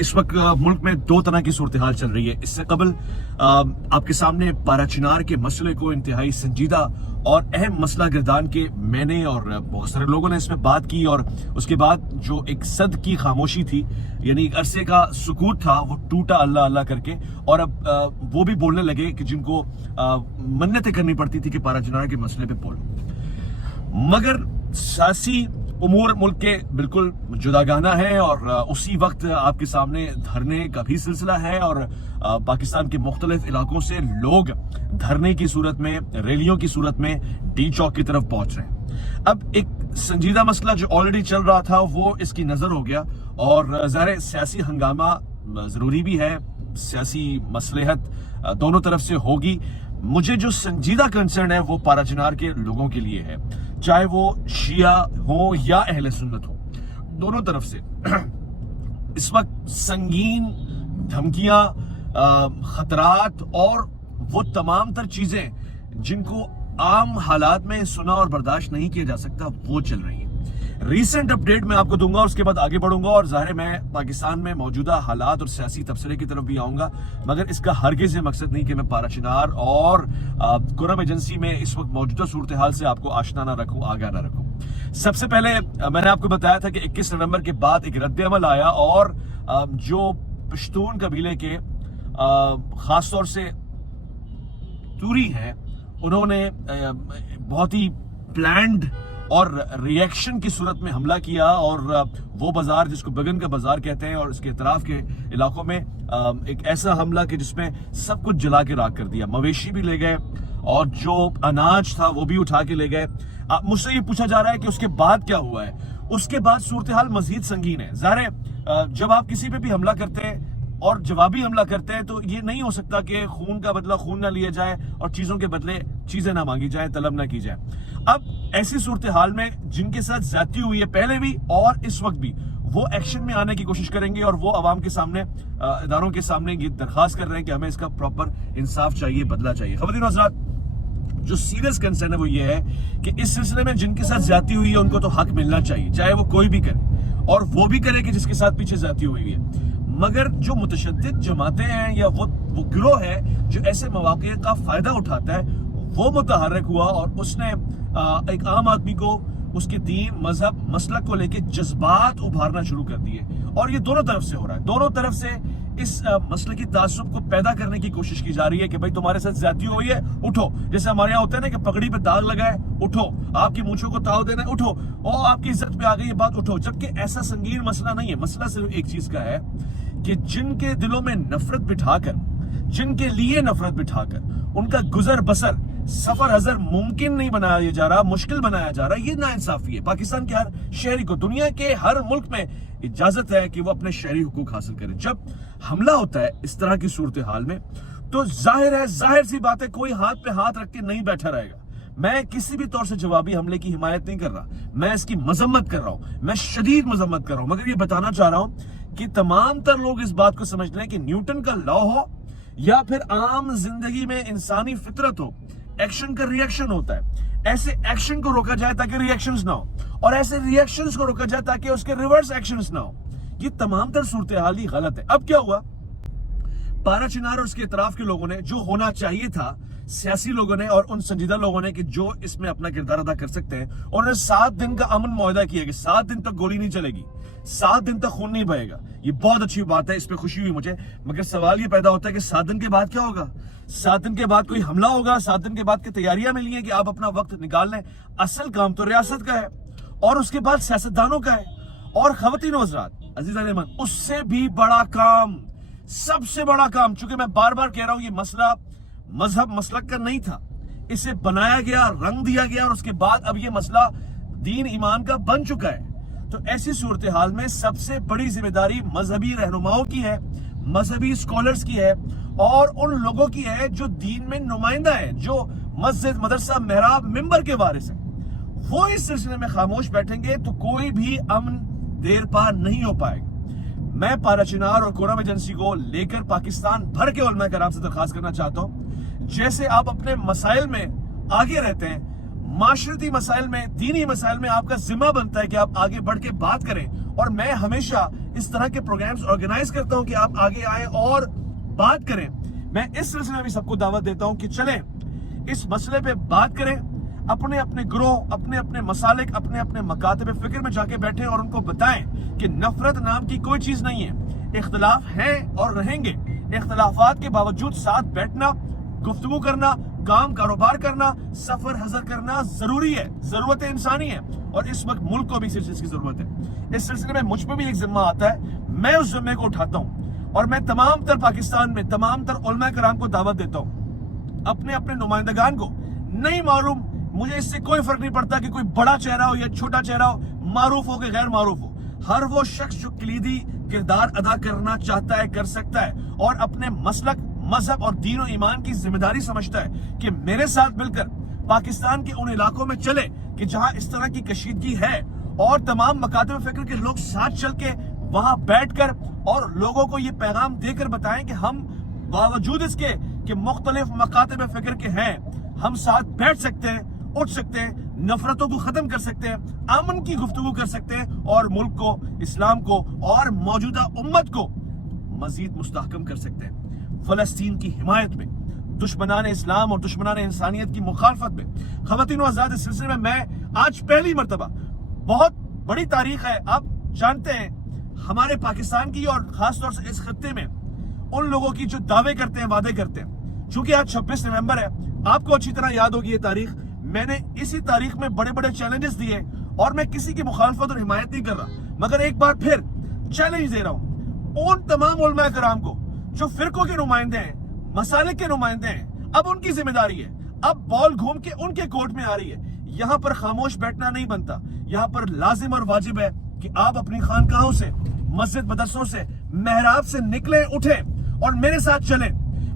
इस वक्त मुल्क में दो तरह की सूरत हाल चल रही है। इससे कबल आपके सामने पारा चिनार के मसले को इंतहाई संजीदा और अहम मसला गिरदान के मैंने और बहुत सारे लोगों ने इसमें बात की, और उसके बाद जो एक सद की खामोशी थी, यानी एक अरसे का सुकूत था, वो टूटा अल्लाह अल्लाह करके। और अब वो भी बोलने लगे कि जिनको मन्नतें करनी पड़ती थी कि पारा चिनार के मसले पे बोलो। मगर सियासी उमूर मुल्क के बिल्कुल जुदागाना है, और उसी वक्त आपके सामने धरने का भी सिलसिला है, और पाकिस्तान के मुख्तलिफ इलाकों से लोग धरने की सूरत में, रैलियों की सूरत में डी चौक की तरफ पहुंच रहे हैं। अब एक संजीदा मसला जो ऑलरेडी चल रहा था वो इसकी नजर हो गया, और ज़ाहिर सियासी हंगामा जरूरी भी है, सियासी मसलहत दोनों तरफ से होगी। मुझे जो संजीदा कंसर्न है वो पारा चिनार के लोगों के लिए है, चाहे वो शिया हो या अहले सुन्नत हो, दोनों तरफ से इस वक्त संगीन धमकियां, खतरात और वो तमाम तर चीजें जिनको आम हालात में सुना और बर्दाश्त नहीं किया जा सकता, वो चल रही है। रीसेंट अपडेट मैं आपको दूंगा, उसके बाद आगे बढ़ूंगा, और जाहिर मैं पाकिस्तान में मौजूदा हालात और सियासी तबसरे की तरफ भी आऊंगा, मगर इसका हरगिज़ ये मकसद नहीं कि मैं पारा चिनार और कुरम एजेंसी में इस वक्त मौजूदा सूरत हाल से आपको आशना ना रखूं, आगाह ना रखूं। सबसे पहले मैंने आपको बताया था कि 21 नवंबर के बाद एक रद्द अमल आया, और जो पश्तून कबीले के खासतौर से तूरी हैं, उन्होंने बहुत ही प्लान्ड और रिएक्शन की सूरत में हमला किया, और वो बाजार जिसको बगन का बाजार कहते हैं और इसके इतराफ के इलाकों में एक ऐसा हमला कि जिसमें सब कुछ जला के राख कर दिया, मवेशी भी ले गए और जो अनाज था वो भी उठा के ले गए। मुझसे ये पूछा जा रहा है कि उसके बाद क्या हुआ है। उसके बाद सूरत हाल मजीद संगीन है। ज़ाहिर जब आप किसी पे भी हमला करते हैं और जवाबी हमला करते हैं तो ये नहीं हो सकता कि खून का बदला खून ना लिया जाए और चीजों के बदले चीजें ना मांगी जाए, तलब ना की जाए। अब ऐसी सूरत हाल में जिनके साथ ज्यादती हुई है पहले भी और इस वक्त भी, वो एक्शन में आने की कोशिश करेंगे, और वो आवाम के सामने, इदारों के सामने ये दरखास्त कर रहे हैं कि हमें इसका प्रॉपर इंसाफ चाहिए, बदला चाहिए। खवातीन और हज़रात, जो सीरियस कंसर्न है वो ये है कि इस सिलसिले में जिनके साथ ज्यादती हुई है उनको तो हक मिलना चाहिए, चाहे वो कोई भी करे, और वो भी करे कि जिसके साथ पीछे ज्यादती हुई है। मगर जो मुतशद्दिद जमातें हैं या वो गिरोह है जो ऐसे मौके का फायदा उठाता है, वो मुतहर्रिक हुआ और उसने एक आम आदमी को उसके दीन, मजहब, मसलक को लेके जज्बात उभारना शुरू कर दिए, और ये दोनों तरफ से हो रहा है। दोनों तरफ से इस मसले की तासुब को पैदा करने की कोशिश की जा रही है कि भाई तुम्हारे साथ ज्यादती हुई है, उठो। जैसे हमारे यहाँ होता है ना कि पगड़ी पे दाग लगा है, उठो। आपकी मूंछों को ताव देना है, उठो। और आपकी इज्जत पे आ गई ये बात, उठो। जबकि ऐसा संगीन मसला नहीं है। मसला सिर्फ एक चीज का है कि जिनके दिलों में नफरत बिठाकर, जिनके लिए नफरत बिठाकर उनका गुजर बसर, सफर हजर मुमकिन नहीं बनाया जा रहा, मुश्किल बनाया जा रहा, ये नाइंसाफी है। पाकिस्तान के हर शहरी को, दुनिया के हर मुल्क में इजाजत है कि वो अपने शहरी हुकूक हासिल करे। जब हमला होता है इस तरह की सूरत हाल में तो जाहिर सी बात है, कोई हाथ पे हाथ रख के नहीं बैठा रहेगा। मैं किसी भी तौर से जवाबी हमले की हिमायत नहीं कर रहा, मैं इसकी मजम्मत कर रहा हूं, मैं शदीद मजम्मत कर रहा हूं, मगर ये बताना चाह रहा हूं कि तमाम तर लोग इस बात को समझ लें कि न्यूटन का लॉ हो या फिर आम जिंदगी में इंसानी फितरत हो, एक्शन का रिएक्शन होता है। ऐसे एक्शन को रोका जाए ताकि रिएक्शंस ना हो, और ऐसे रिएक्शंस को रोका जाए ताकि उसके रिवर्स एक्शंस ना हो। ये तमाम तर सूरत हाल ही गलत है। अब क्या हुआ, पारा चिनार और उसके इतराफ के लोगों ने जो होना चाहिए था, सियासी लोगों ने और उन संजीदा लोगों ने कि जो इसमें अपना किरदार अदा कर सकते हैं, उन्होंने 7 दिन का अमन मुआहदा किया कि 7 दिन तक गोली नहीं चलेगी, 7 दिन तक खून नहीं बहेगा। ये बहुत अच्छी बात है, इस पे खुशी हुई मुझे। मगर सवाल ये पैदा होता है कि 7 दिन के बाद क्या होगा? 7 दिन के बाद कोई हमला होगा? 7 दिन के बाद की तैयारियां मिली हैं कि आप अपना वक्त निकाल लें। असल काम तो रियासत का है और उसके बाद सियासतदानों का है, और खवातीन और हज़रात, अजीज़ान रहमान, उससे भी बड़ा काम, सबसे बड़ा काम, चूंकि मैं बार बार कह रहा हूं ये मसला मजहब मसलक का नहीं था, इसे बनाया गया, रंग दिया गया, और उसके बाद अब ये मसला दीन ईमान का बन चुका है। तो ऐसी सूरत हाल में सबसे बड़ी जिम्मेदारी मजहबी रहनुमाओं की है, मजहबी स्कॉलर्स की है, और उन लोगों की है जो दीन में नुमाइंदा है, जो मस्जिद, मदरसा, मेहराब, मिंबर के वारिस हैं। वो इस सिलसिले में खामोश बैठेंगे तो कोई भी अमन देर पार नहीं हो पाएगा। मैं पारा चिनार और कुरम एजेंसी को लेकर पाकिस्तान भर के उलमा कराम से दरखास्त करना चाहता हूं, जैसे आप अपने मसाइल में आगे रहते हैं, माशरती मसाइल में, दीनी मसाइल में आपका जिम्मा बनता है कि आप आगे बढ़ के बात करें, और मैं हमेशा इस तरह के प्रोग्राम्स ऑर्गेनाइज करता हूं कि आप आगे आए और बात करें। मैं इस सिलसिले में भी सबको दावत देता हूं कि चलें इस मसले पे बात करें, अपने अपने ग्रोह, अपने अपने मसालिक, अपने अपने मकातब फिक्र में जाके बैठे और उनको बताएं कि नफरत नाम की कोई चीज नहीं है। इख्तिलाफ हैं और रहेंगे, इख्तिलाफात के बावजूद साथ बैठना, गुफ्तगू करना, काम कारोबार करना, सफर हजर करना जरूरी है, जरूरत इंसानी है, और इस वक्त मुल्क को भी इस चीज की जरूरत है। इस सिलसिले में मुझ पर भी एक जिम्मा आता है, मैं उस जिम्मे को उठाता हूँ और मैं तमाम तर पाकिस्तान में तमाम तर उलमा कराम को दावत देता हूँ, अपने अपने नुमाइंदगान को। नहीं मालूम, मुझे इससे कोई फर्क नहीं पड़ता कि कोई बड़ा चेहरा हो या छोटा चेहरा हो, मारूफ हो कि गैर मारूफ हो, हर वो शख्स जो कलीदी किरदार अदा करना चाहता है कर सकता है और अपने मसलक, मजहब और दीन और ईमान की जिम्मेदारी समझता है कि मेरे साथ मिलकर पाकिस्तान के उन इलाकों में चले कि जहां इस तरह की कशीदगी है, और तमाम मकातब फिक्र के लोग साथ चल के वहां बैठकर और लोगों को ये पैगाम देकर बताएं कि हम बावजूद इसके कि मुख्तलिफ मकातब फिक्र के हैं, हम साथ बैठ सकते हैं, उठ सकते हैं, नफरतों को खत्म कर सकते हैं, अमन की गुफ्तगू कर सकते हैं और मुल्क को, इस्लाम को और मौजूदा उम्मत को मजीद मुस्तहकम कर सकते हैं। फलस्तीन की हिमायत में, दुश्मनान इस्लाम और दुश्मनान इंसानियत की मुखालफत में, ख़वातीन व आज़ाद, इस सिलसिले में मैं आज पहली मरतबा, बहुत बड़ी तारीख है, आप जानते हैं हमारे पाकिस्तान की और खासतौर से इस खत्ते में उन लोगों की जो दावे करते हैं, वादे करते हैं। चूंकि आज 26 नवंबर है, आपको अच्छी तरह याद होगी ये तारीख, मैंने इसी तारीख में बड़े बड़े चैलेंजेस दिए और मैं किसी की मुखालफत और हिमायत नहीं कर रहा, मगर एक बार फिर चैलेंज दे रहा हूं उन तमाम उलमा कराम को जो फिरकों के नुमाइंदे हैं, मसालिक के नुमाइंदे हैं। अब उनकी जिम्मेदारी है, अब बॉल घूम के उनके कोर्ट में आ रही है। यहां पर खामोश बैठना नहीं बनता, यहां पर लाजिम और वाजिब है कि आप अपनी खानकाहों से, मस्जिद मदरसों से, मेहराब से निकलें, उठें और मेरे साथ चलें।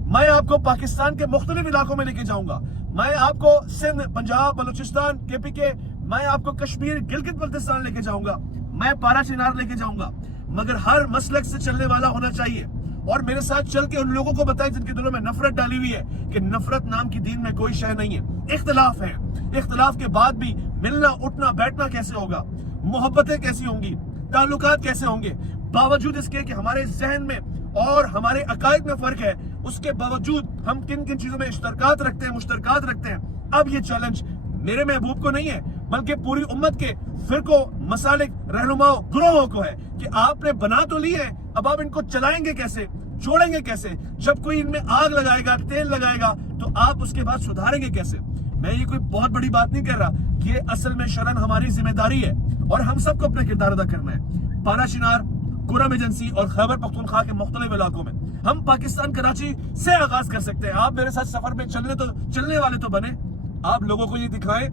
मैं आपको पाकिस्तान के मुख्तलिफ इलाकों में लेके जाऊंगा, मैं आपको सिंध, पंजाब, बलूचिस्तान, KPK, मैं आपको कश्मीर, गिलगित बल्तिस्तान लेके जाऊंगा, मैं पारा चिनार लेके जाऊंगा, मगर हर मसलक से चलने वाला होना चाहिए और मेरे साथ चल के उन लोगों को बताएं जिनके दिलों में नफरत डाली हुई है कि नफरत नाम की दीन में कोई शय नहीं है। इख्तिलाफ है, इख्तिलाफ के बाद भी मिलना, उठना, बैठना कैसे होगा, मोहब्बतें कैसी होंगी, ताल्लुकात कैसे होंगे, बावजूद इसके कि हमारे जहन में और हमारे अकायद में फर्क है, उसके बावजूद हम किन किन चीजों में इश्तरकात रखते हैं, मुश्तरकात रखते हैं। अब ये चैलेंज मेरे महबूब को नहीं है, बल्कि पूरी उम्मत के फिरकों, मसालिक, रहनुमाओं, ग्रोहों को है कि आपने बना तो लिए, अब आप इनको चलाएंगे कैसे, जोड़ेंगे कैसे। जब कोई इनमें आग लगाएगा, तेल लगाएगा, तो आप उसके बाद सुधारेंगे कैसे। मैं ये कोई बहुत बड़ी बात नहीं कर रहा, ये असल में शरन हमारी जिम्मेदारी है और हम सबको अपना किरदार अदा करना है। पारा चिनार, कुरम एजेंसी और खैबर पख्तूनख्वा के मुख्तलिफ इलाकों में हम पाकिस्तान कराची से आगाज कर सकते हैं। आप मेरे साथ सफर में चलने वाले तो बने, आप लोगों को ये दिखाएं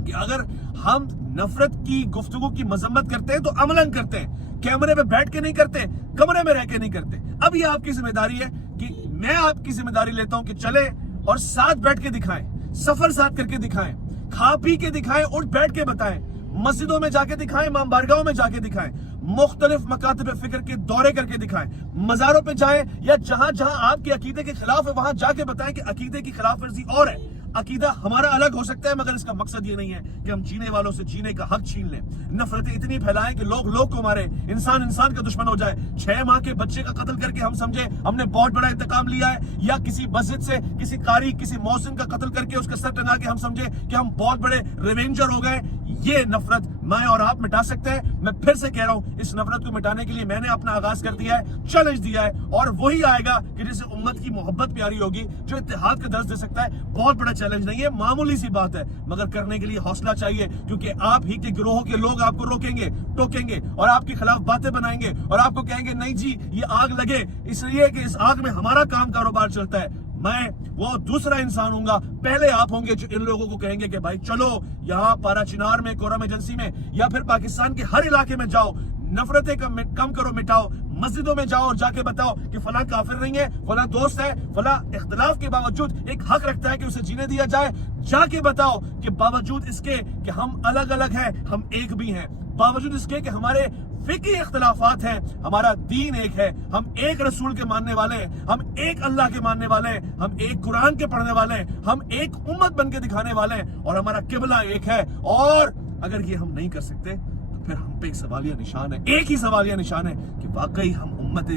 कि अगर हम नफरत की गुफ्तगू की मजम्मत करते हैं तो अमलन करते हैं, कैमरे पे बैठ के नहीं करते, कमरे में रह के नहीं करते। अब ये आपकी जिम्मेदारी है कि मैं आपकी जिम्मेदारी लेता हूं कि चले और साथ बैठ के दिखाएं, सफर साथ करके दिखाएं, खा पी के दिखाएं, उठ बैठ के बताएं, मस्जिदों में जाके दिखाएं, बारगाहों में जाके दिखाएं, मुख्तलिफ मकातब फिक्र के दौरे करके दिखाएं, मजारों पे जाएं या जहां जहां आपके अकीदे के खिलाफ है वहां जाके बताएं कि अकीदे की खिलाफ वर्जी और है। अकीदा हमारा अलग हो सकता है, मगर इसका मकसद ये नहीं है कि हम जीने वालों से जीने का हक छीन लें, नफरतें इतनी फैलाएं कि लोग लोग को मारे, इंसान इंसान का दुश्मन हो जाए। 6 माह के बच्चे का कत्ल करके हम समझे हमने बहुत बड़ा इंतकाम लिया है, या किसी मस्जिद से किसी कारी, किसी मौसिन का कत्ल करके उसका सर टंगा के हम समझे कि हम बहुत बड़े रिवेंजर हो गए। ये नफरत मैं और आप मिटा सकते हैं। मैं फिर से कह रहा हूं, इस नफरत को मिटाने के लिए मैंने अपना आगाज कर दिया है, चैलेंज दिया है, और वही आएगा कि जिससे उम्मत की मोहब्बत प्यारी होगी, जो इत्तेहाद का दर्ज दे सकता है। बहुत बड़ा चैलेंज नहीं है, मामूली सी बात है, मगर करने के लिए हौसला चाहिए, क्योंकि आप ही के गिरोह के लोग आपको रोकेंगे, टोकेंगे और आपके खिलाफ बातें बनाएंगे और आपको कहेंगे नहीं जी ये आग लगे इसलिए कि इस आग में हमारा काम कारोबार चलता है। मैं वो दूसरा इंसान हूंगा, पहले आप होंगे जो इन लोगों को कहेंगे कि भाई चलो यहाँ पारा चिनार में, कोरम एजेंसी में या फिर पाकिस्तान के हर इलाके में जाओ, नफरतें कम करो, मिटाओ, मस्जिदों में जाओ और जाके बताओ कि फला काफिर नहीं है, फला दोस्त है, फला इख्तिलाफ के बावजूद एक हक रखता है कि उसे जीने दिया जाए। जाके बताओ कि बावजूद इसके कि हम अलग अलग हैं, हम एक भी हैं, बावजूद इसके कि हमारे फिकी इख्तिलाफात हैं, हमारा दीन एक है, हम एक रसूल के मानने वाले हैं, हम एक अल्लाह के मानने वाले हैं, हम एक कुरान के पढ़ने वाले हैं, हम एक उम्मत बन के दिखाने वाले हैं और हमारा किबला एक है। और अगर ये हम नहीं कर सकते तो तो फिर हम पे एक सवालिया निशान है, एक ही सवालिया निशान है कि वाकई हम उम्मत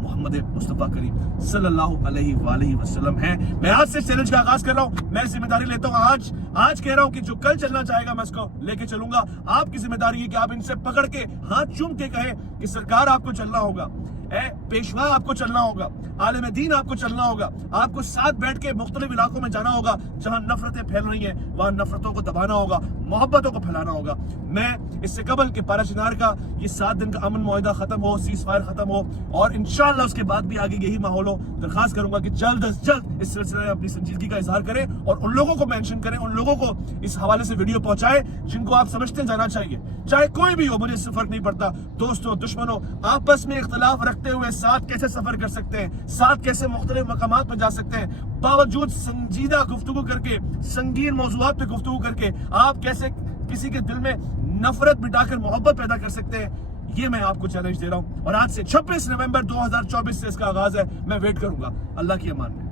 मोहम्मद मुस्तफ़ा करीम सल्लल्लाहु अलैहि वसल्लम हैं। मैं आज से चैलेंज का आगाज कर रहा हूं, मैं जिम्मेदारी लेता हूं। आज कह रहा हूं कि जो कल चलना चाहेगा मैं उसको लेके चलूंगा। आपकी जिम्मेदारी है कि आप इनसे पकड़ के हाथ चूम के कहें कि सरकार आपको चलना होगा, पेशवा आपको चलना होगा, आलिम दीन आपको चलना होगा, आपको साथ बैठ के मुख्तलिफ इलाकों में जाना होगा जहां नफरतें फैल रही हैं, वहां नफरतों को दबाना होगा, मोहब्बतों को फैलाना होगा। मैं इससे कबल कि पारा चिनार का ये 7 दिन का अमन मुआहिदा खत्म हो, सीज फायर खत्म हो और इंशाअल्लाह उसके बाद भी आगे यही माहौल हो, दरखास्त करूंगा कि जल्द अज जल्द इस सिलसिले में अपनी संजीदगी का इजहार करें और उन लोगों को मेंशन करें, उन लोगों को इस हवाले से वीडियो पहुंचाएं जिनको आप समझते हैं जाना चाहिए, चाहे कोई भी हो, मुझे इससे फर्क नहीं पड़ता। दोस्तों, दुश्मनों, आपस में इख्तिलाफ रखते हुए साथ कैसे सफर कर सकते हैं, साथ कैसे मुख्तलिफ मकामात पर जा सकते हैं, बावजूद संजीदा गुफ्तगू करके, संगीन मौजूआत पे गुफ्तगू करके आप कैसे किसी के दिल में नफरत मिटाकर मोहब्बत पैदा कर सकते हैं, ये मैं आपको चैलेंज दे रहा हूं। और आज से 26 नवंबर 2024 से इसका आगाज है। मैं वेट करूंगा। अल्लाह की अमान में।